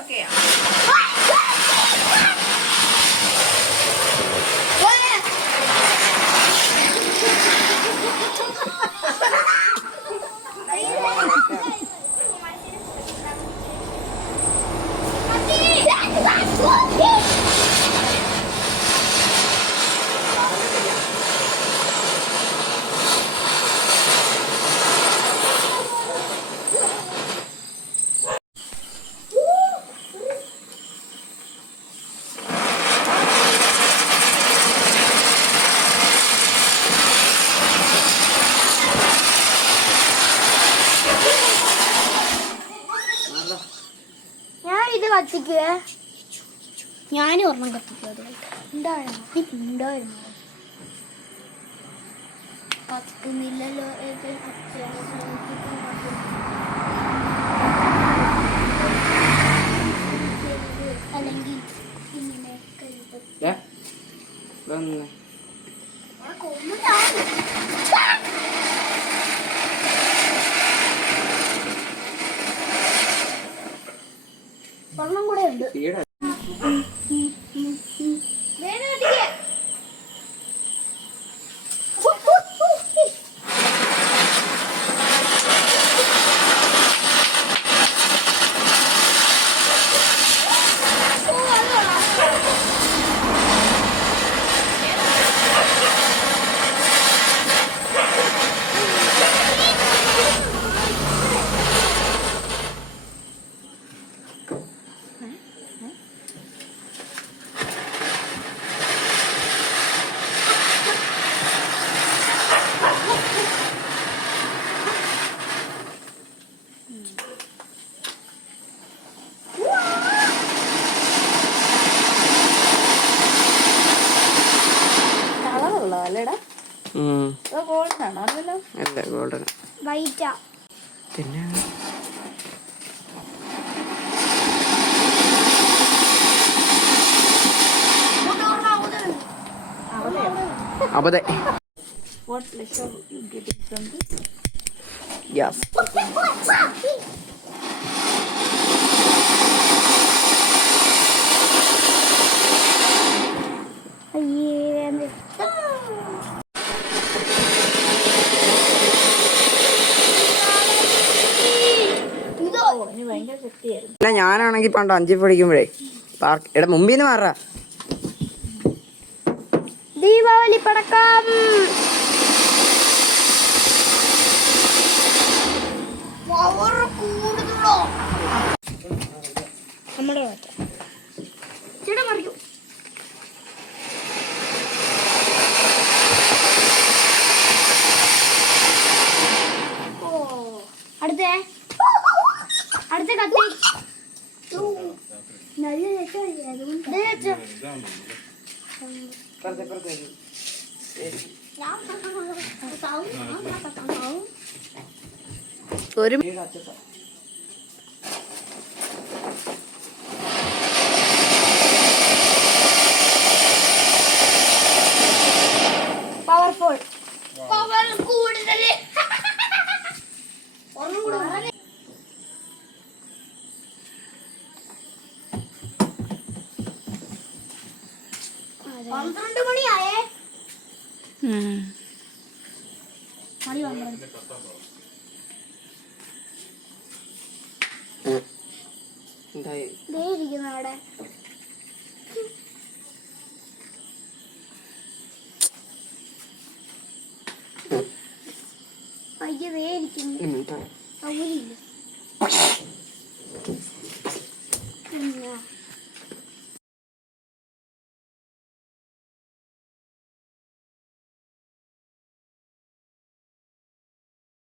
ഒക്കെയാ. കത്തിക്കുക. ഞാനും ഒരെണ്ണം കത്തിക്കുക. അതുകൊണ്ട് ഉണ്ടായിരുന്നു കത്തുന്നില്ലല്ലോ. അല്ലെങ്കിൽ ഇങ്ങനെ ഒരെണ്ണം കൂടെ ഉണ്ട്. അല്ല ഗോൾഡൻ വൈറ്റാ. പിന്നെ അബദ്ധ. What pleasure you getting from this? Yes. പിന്നെ ഞാനാണെങ്കിൽ പണ്ട് 5 പഠിക്കുമ്പോഴേ എടാ മുമ്പിൽ നിന്ന് മാറാ. ദീപാവലി പടക്കം. നമ്മുടെ ചേട്ടാ പറയൂ. അടുത്ത കത്തി ഒരു പവർഫുൾ പവർ കൂടുതൽ. ഒന്നും കൂടെ 12 മണിയായേ. മണി 12. ഇരിക്കുന്നു അവിടെ. പയ്യെ ഇരിക്കുന്നു. അവരില്ല.